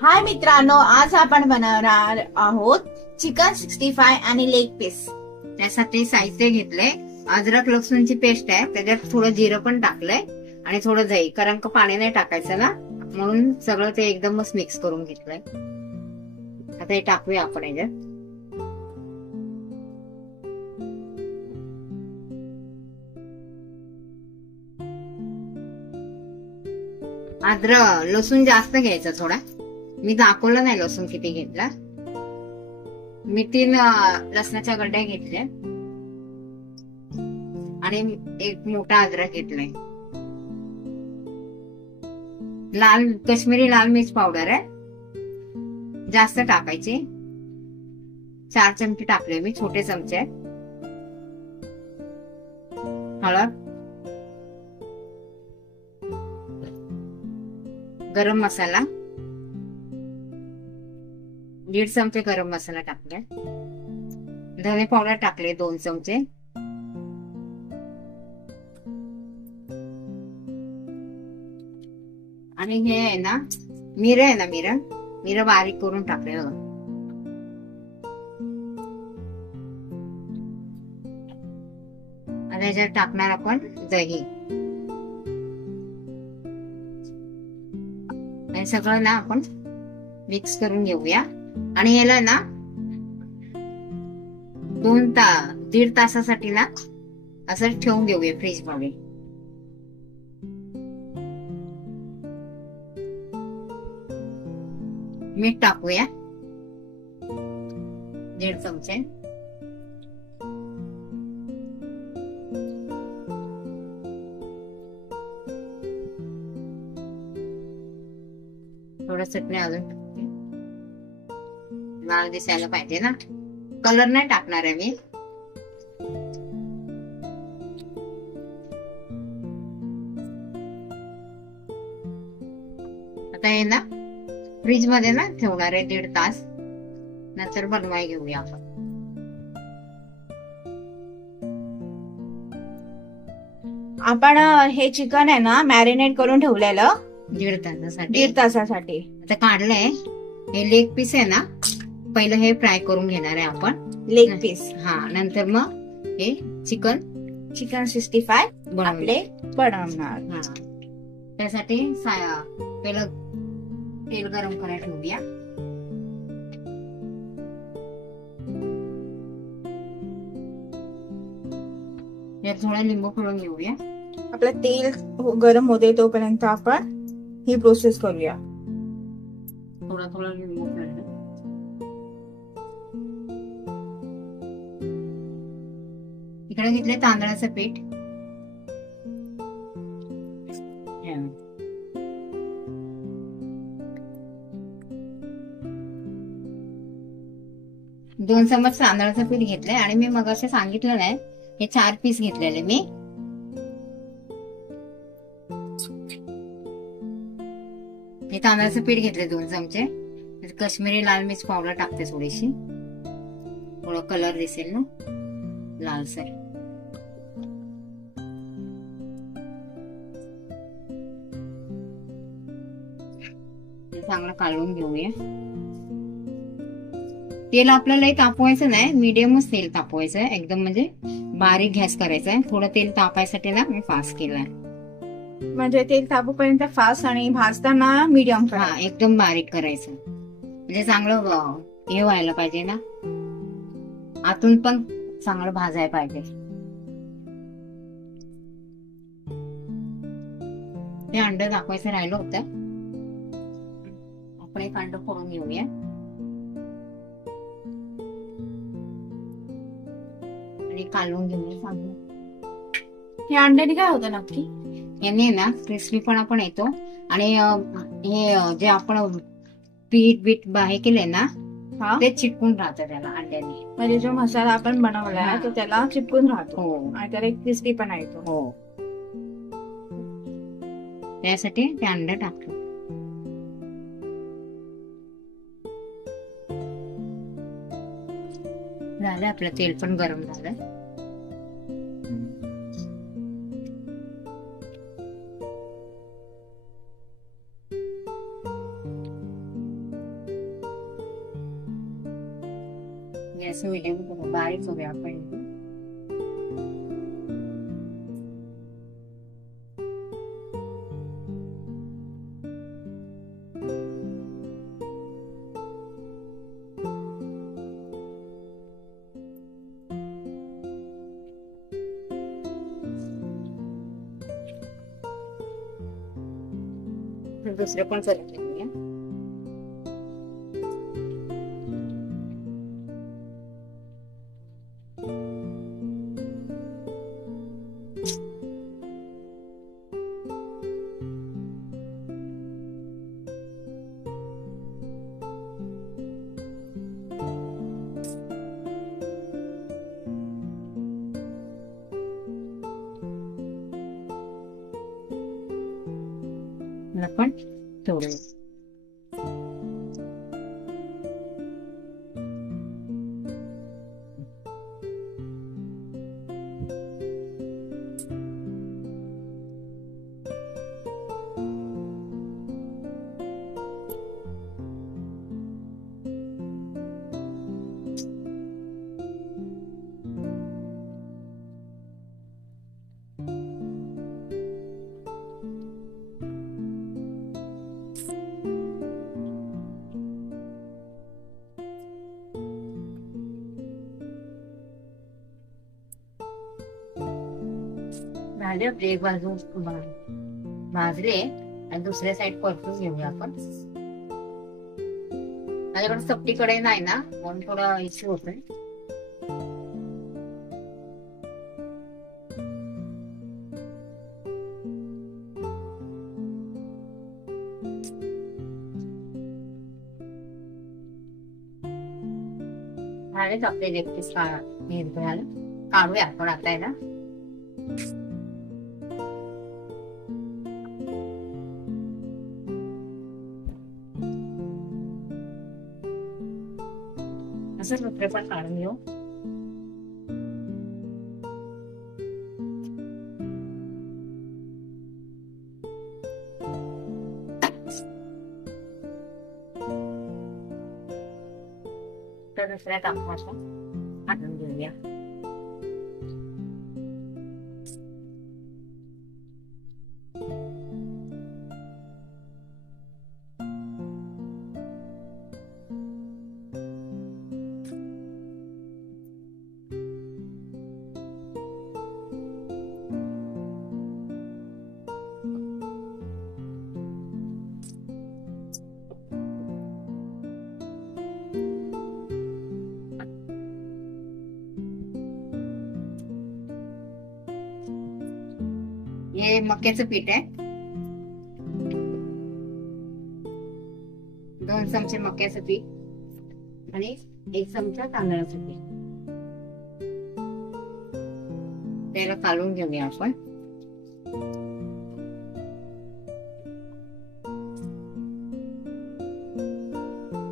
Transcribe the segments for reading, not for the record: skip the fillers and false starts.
हाय मित्रांनो, आज आपण बनवणार आहोत चिकन 65 आणि लेग पीस। त्यासाठी साहित्य घेतले अद्रक लसूणची पेस्ट आहे, त्याच्यात थोडं जिरं पण टाकलंय आणि थोडं दही, कारण का पाणी नाही टाकायचं ना, म्हणून सगळं ते एकदमच मिक्स करून घेतलंय। आता हे टाकूया आपण याच्यात। अद्रक लसूण जास्त घ्यायचा थोडा, मी दाखवलं नाही लसूण किती घेतला। मी 3 लसणाच्या गड्ड्या घेतल्या आणि एक मोठा अद्रक घेतलाय। लाल काश्मीरी लाल मिर्च पावडर आहे, जास्त टाकायची, 4 चमचे टाकले मी, छोटे चमचे। हळद, गरम मसाला 1.5 चमचे गरम मसाला टाकलाय, धने पावडर टाकले 2 चमचे, आणि हे आहे ना मिरं आहे ना, मिरं बारीक करून टाकले। आता याच्यात टाकणार आपण दही, आणि सगळं ना आपण मिक्स करून घेऊया। आणि याला ना 1.5 तासासाठी ना असं ठेवून देऊया फ्रीज मध्ये। मीठ टाकूया 1.5 चमचे, थोडं चटणी अजून टाकते, लाल दिसायला पाहिजे ना। कलर नाही टाकणार आहे मी। आता हे ना फ्रीज मध्ये ना ठेवणार आहे 1.5 तास, नंतर बनवाय घेऊया आपण। आपण हे चिकन आहे ना मॅरिनेट करून ठेवलेलं 1.5 तासासाठी। आता काढलंय। हे लेग पीस आहे ना, पहिलं हे फ्राय करून घेणार आहे आपण, लेग पीस। हा, नंतर मग हे चिकन 65 बनवणार। हा, त्यासाठी पहिलं तेल गरम करायला ठेवूया। यात थोडा लिंबू पिळून घेऊया। आपलं तेल गरम होते तोपर्यंत आपण ही प्रोसेस करूया। थोडा लिंबू पिळून, इकडे घेतले तांदळाचं पीठ, 2 चमच तांदळाचं पीठ घेतलंय, आणि मी मगाशी सांगितलं नाही, हे 4 पीस घेतलेले मी। हे तांदळाचं पीठ घेतले 2 चमचे, काश्मीरी लाल मिर्च पावडर टाकते थोडीशी, थोडा कलर दिसेल ना लालसर। चांगलं काढून घेऊया। तेल आपल्याला तापवायचं नाही, मीडियमच तेल तापवायचं आहे, एकदम म्हणजे बारीक गॅस करायचा आहे। थोडं तेल तापायसाठी ना मी फास्ट केलाय, म्हणजे तेल तापूपर्यंत फास्ट आणि भाजताना मीडियम। हा, एकदम बारीक करायचं, म्हणजे चांगलं हे व्हायला पाहिजे ना, आतून पण चांगलं भाजायला पाहिजे। ते अंड दाखवायचं राहिलं होतं, आपण एक अंड फोडून घेऊया आणि काढून घेऊया चांगलं। हे अंड्याने काय होतं नक्की? याने ना क्रिस्पीपणा पण येतो, आणि हे जे आपण पीठ हे केलंय ना, ते चिटकून राहतं त्याला अंड्याने, म्हणजे जो मसाला आपण बनवलाय तो त्याला चिटकून राहतो। हो, आणि त्याला एक क्रिस्पीपणा येतो। हो, त्यासाठी ते अंड टाकतो। झालं, आपलं तेल पण गरम झालं। गॅस मीडियम करू, बारीक करूया आपण. दुसरे पण करून घेऊया. आपण तेवढं झाले. आपली एक बाजू भाजले आणि दुसऱ्या साईड परतून घेऊया आपण. माझ्याकडे चपटी कढई नाही ना, म्हणून थोडा इश्यू होतोय. झालेच आपले लेग पीस काढूया आपण आता आहे ना. असं दुसरे पण काढून घेऊ. तर दुसऱ्या तांबूचा काढून घेऊया. हे मक्याचं पीठ आहे. 2 चमचे मक्याचं पीठ आणि 1 चमचा तांदळाचं पीठ. त्याला काढून घेऊया आपण.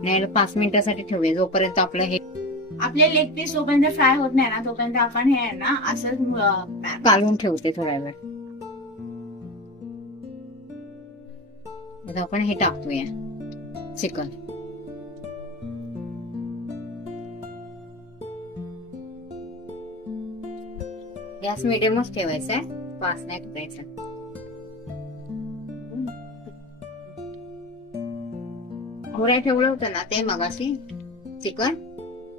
याला 5 मिनिटासाठी ठेवूया. जोपर्यंत आपलं हे आपले लेग पीस जोपर्यंत फ्राय होत नाही ना, तोपर्यंत आपण हे ना असं काढून ठेवते थोड्या वेळ. आता आपण हे टाकूया चिकन. गॅस मिडियमच ठेवायचा आहे, फास्ट नाही करायचा. थोड्या ठेवलं होतं ना ते मगाशी चिकन,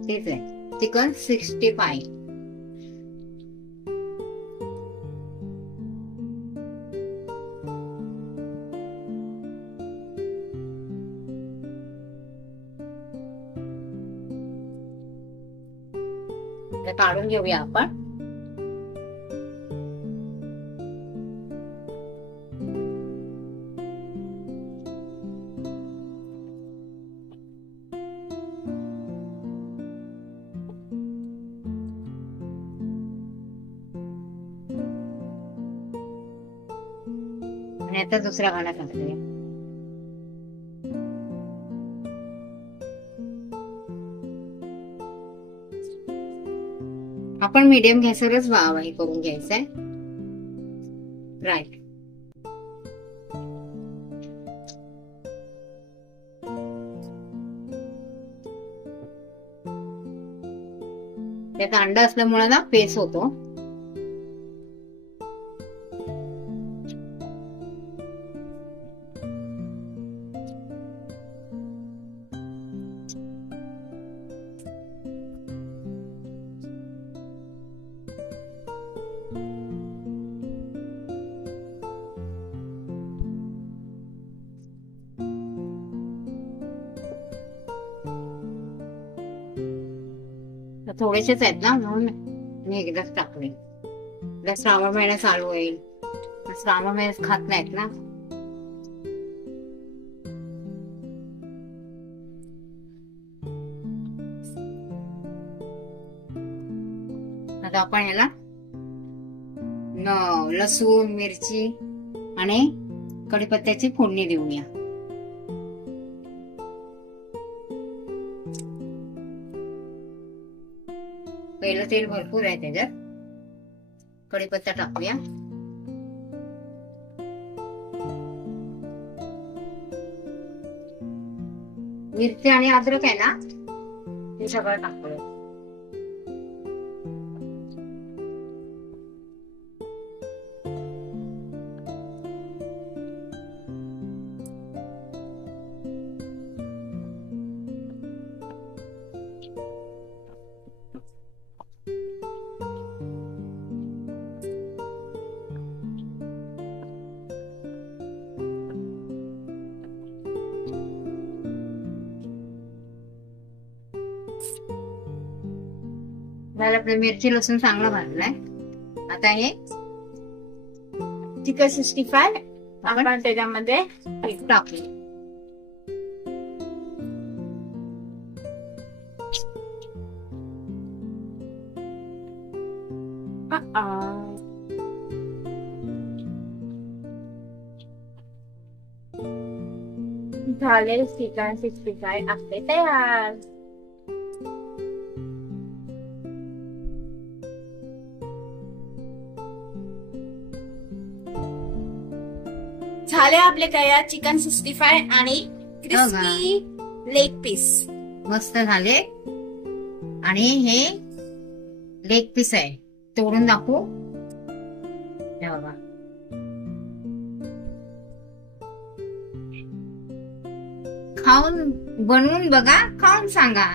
तेच आहे चिकन 65. काढून घेऊया आपण. आणि आता दुसरा वाला टाकूया. आपण मीडियम गॅसवरच हे करून घ्यायचंय. राईट. त्यात अंड असल्यामुळे ना फेस होतो. थोडेसेच आहेत ना म्हणून मी एकदाच टाकले. श्रावण महिना चालू होईल, श्रावण महिन्यात खात नाहीत ना. आता आपण याला लसूण, मिरची आणि कढीपत्त्याची फोडणी देऊया. पहिलं तेल भरपूर आहे त्याच्यात. कढीपत्ता टाकूया. मिरची आणि अद्रक आहे ना ते सगळं टाकूया. आपलं मिरची लसूण चांगला भाजलाय. आता हे चिकन 65 आपण त्याच्यामध्ये टाकू. झाले चिकन 65 आपले तयार. झाले आपले तयार चिकन 65 आणि क्रिस्पी लेग पीस. मस्त झाले. आणि हे लेग पीस आहे, तोडून दाखवू. हे बघा, खाऊन बनवून बघा, खाऊन सांगा.